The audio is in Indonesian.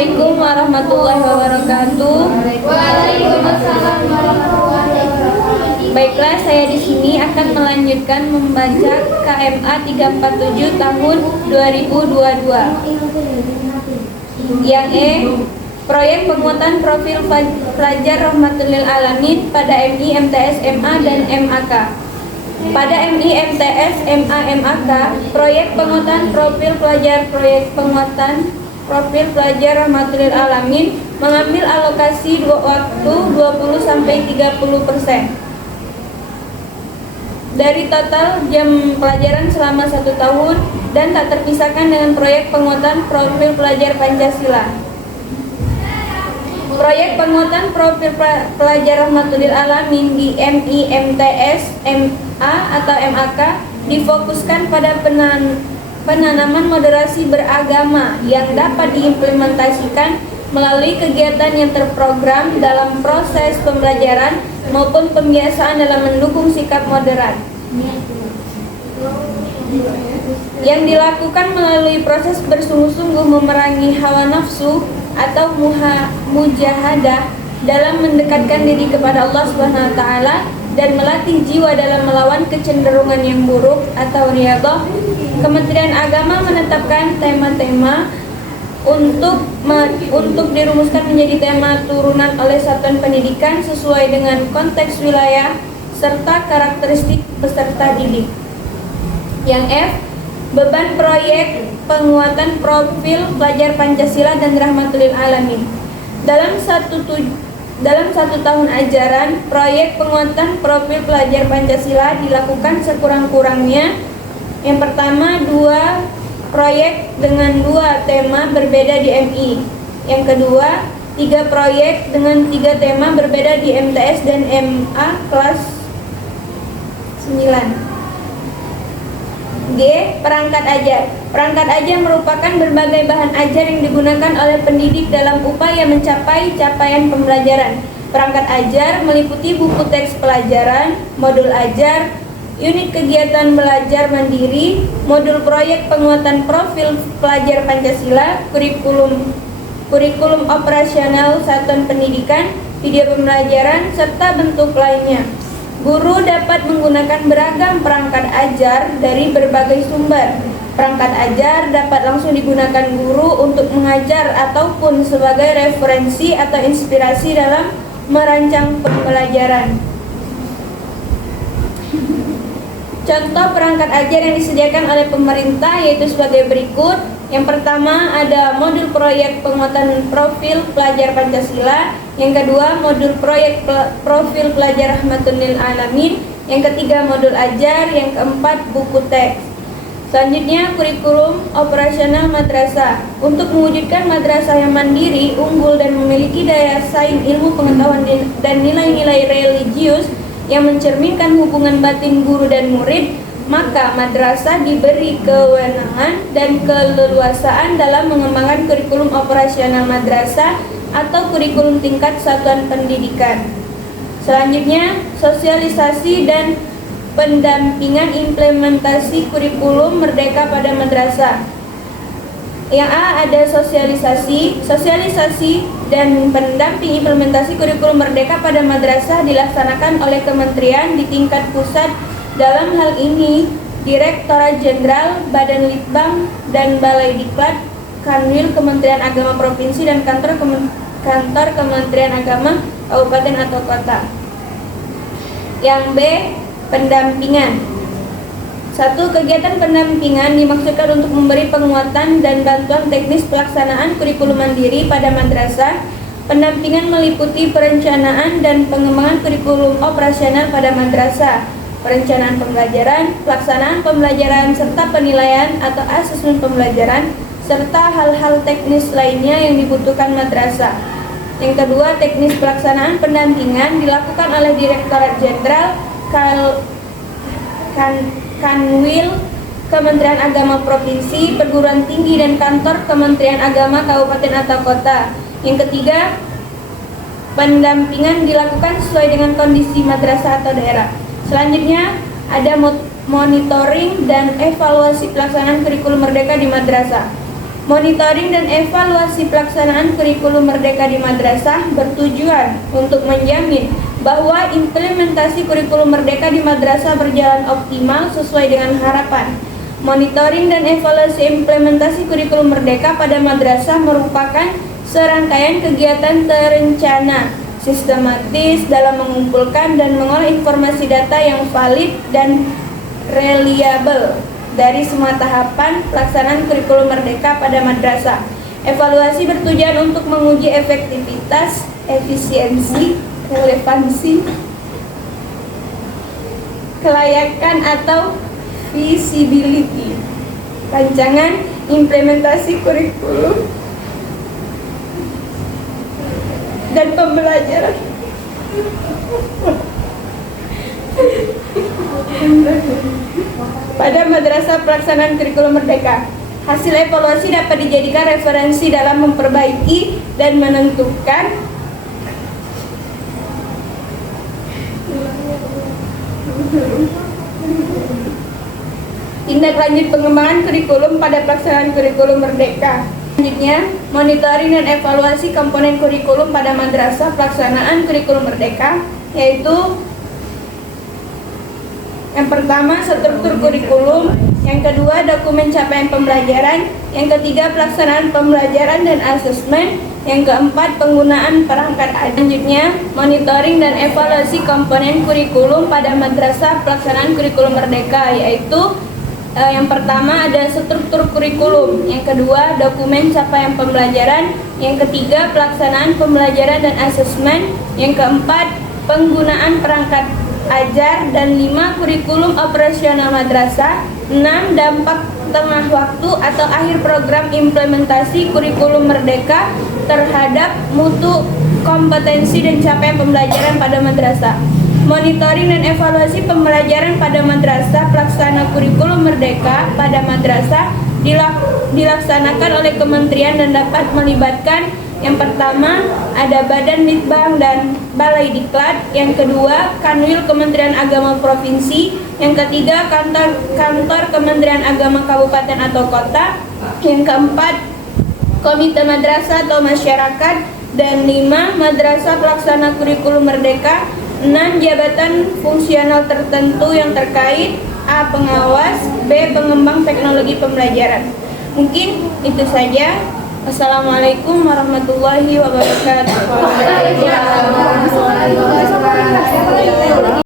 Assalamualaikum warahmatullahi wabarakatuh. Waalaikumsalam warahmatullahi wabarakatuh. Baiklah, saya di sini akan melanjutkan membaca KMA 347 tahun 2022. Yang E, proyek penguatan profil pelajar rahmatul lil alamin pada MI, MTS, MA dan MAK. Pada MI, MTS, MA, MAK, proyek penguatan profil pelajar rahmatul lil alamin mengambil alokasi waktu 20-30% dari total jam pelajaran selama 1 tahun dan tak terpisahkan dengan proyek penguatan profil pelajar Pancasila. Proyek penguatan profil pelajar rahmatul lil alamin di MI, MTS, MA atau MAK difokuskan pada penanaman moderasi beragama yang dapat diimplementasikan melalui kegiatan yang terprogram dalam proses pembelajaran maupun pembiasaan dalam mendukung sikap moderat yang dilakukan melalui proses bersungguh-sungguh memerangi hawa nafsu atau mujahadah dalam mendekatkan diri kepada Allah Subhanahu wa taala dan melatih jiwa dalam melawan kecenderungan yang buruk atau riyadhah. Kementerian Agama menetapkan tema-tema untuk dirumuskan menjadi tema turunan oleh satuan pendidikan sesuai dengan konteks wilayah serta karakteristik peserta didik. Yang F, beban proyek penguatan profil pelajar Pancasila dan rahmatul lil alamin. Dalam satu tahun ajaran, proyek penguatan profil pelajar Pancasila dilakukan sekurang-kurangnya. Yang pertama, 2 proyek dengan 2 tema berbeda di MI. Yang kedua, 3 proyek dengan 3 tema berbeda di MTS dan MA kelas 9. G, perangkat ajar. Perangkat ajar merupakan berbagai bahan ajar yang digunakan oleh pendidik dalam upaya mencapai capaian pembelajaran. Perangkat ajar meliputi buku teks pelajaran, modul ajar, unit kegiatan belajar mandiri, modul proyek penguatan profil pelajar Pancasila, kurikulum operasional satuan pendidikan, video pembelajaran, serta bentuk lainnya. Guru dapat menggunakan beragam perangkat ajar dari berbagai sumber. Perangkat ajar dapat langsung digunakan guru untuk mengajar ataupun sebagai referensi atau inspirasi dalam merancang pembelajaran. Contoh perangkat ajar yang disediakan oleh pemerintah yaitu sebagai berikut. Yang pertama ada modul proyek penguatan profil pelajar Pancasila. Yang kedua modul proyek profil pelajar rahmatul lil alamin. Yang ketiga modul ajar. Yang keempat buku teks. Selanjutnya kurikulum operasional madrasah. Untuk mewujudkan madrasah yang mandiri, unggul dan memiliki daya saing ilmu pengetahuan dan nilai-nilai religius yang mencerminkan hubungan batin guru dan murid, maka madrasah diberi kewenangan dan keleluasaan dalam mengembangkan kurikulum operasional madrasah atau kurikulum tingkat satuan pendidikan. Selanjutnya, sosialisasi dan pendampingan implementasi kurikulum merdeka pada madrasah. Yang A ada sosialisasi dan pendamping implementasi kurikulum merdeka pada madrasah dilaksanakan oleh kementerian di tingkat pusat. Dalam hal ini, Direktorat Jenderal, Badan Litbang dan Balai Diklat, Kanwil Kementerian Agama Provinsi dan kantor Kementerian Agama Kabupaten atau Kota. Yang B, pendampingan. 1. Kegiatan pendampingan dimaksudkan untuk memberi penguatan dan bantuan teknis pelaksanaan kurikulum mandiri pada madrasah. Pendampingan meliputi perencanaan dan pengembangan kurikulum operasional pada madrasah, perencanaan pembelajaran, pelaksanaan pembelajaran, serta penilaian atau asesmen pembelajaran, serta hal-hal teknis lainnya yang dibutuhkan madrasah. Yang kedua, teknis pelaksanaan pendampingan dilakukan oleh Direktorat Jenderal Kanwil Kementerian Agama Provinsi, perguruan tinggi dan kantor Kementerian Agama Kabupaten atau Kota. Yang ketiga, pendampingan dilakukan sesuai dengan kondisi madrasah atau daerah. Selanjutnya, ada monitoring dan evaluasi pelaksanaan kurikulum merdeka di madrasah. Monitoring dan evaluasi pelaksanaan kurikulum Merdeka di madrasah bertujuan untuk menjamin bahwa implementasi kurikulum Merdeka di madrasah berjalan optimal sesuai dengan harapan. Monitoring dan evaluasi implementasi kurikulum Merdeka pada madrasah merupakan serangkaian kegiatan terencana, sistematis dalam mengumpulkan dan mengolah informasi data yang valid dan reliable dari semua tahapan pelaksanaan kurikulum Merdeka pada madrasah. Evaluasi bertujuan untuk menguji efektivitas, efisiensi, relevansi, kelayakan atau visibility rancangan implementasi kurikulum dan pembelajaran pada madrasah pelaksanaan kurikulum Merdeka. Hasil evaluasi dapat dijadikan referensi dalam memperbaiki dan menentukan tindak lanjut pengembangan kurikulum pada pelaksanaan kurikulum Merdeka. Selanjutnya, monitoring dan evaluasi komponen kurikulum pada madrasah pelaksanaan kurikulum Merdeka, yaitu yang pertama struktur kurikulum, yang kedua dokumen capaian pembelajaran, yang ketiga pelaksanaan pembelajaran dan asesmen, yang keempat penggunaan perangkat ajar. Selanjutnya, monitoring dan evaluasi komponen kurikulum pada madrasah pelaksanaan kurikulum Merdeka, yaitu yang pertama ada struktur kurikulum, yang kedua dokumen capaian pembelajaran, yang ketiga pelaksanaan pembelajaran dan asesmen, yang keempat penggunaan perangkat ajar, dan 5 kurikulum operasional madrasah. 6 dampak tengah waktu atau akhir program implementasi kurikulum Merdeka terhadap mutu, kompetensi dan capaian pembelajaran pada madrasah. Monitoring dan evaluasi pembelajaran pada madrasah pelaksana kurikulum Merdeka pada madrasah dilaksanakan oleh kementerian dan dapat melibatkan yang pertama ada Badan Litbang dan Balai Diklat, yang kedua Kanwil Kementerian Agama Provinsi, yang ketiga kantor Kementerian Agama Kabupaten atau Kota, yang keempat Komite Madrasah atau Masyarakat, dan 5 Madrasah Pelaksana Kurikulum Merdeka. 6 jabatan fungsional tertentu yang terkait: A. Pengawas, B. Pengembang teknologi pembelajaran. Mungkin itu saja. Assalamualaikum warahmatullahi wabarakatuh.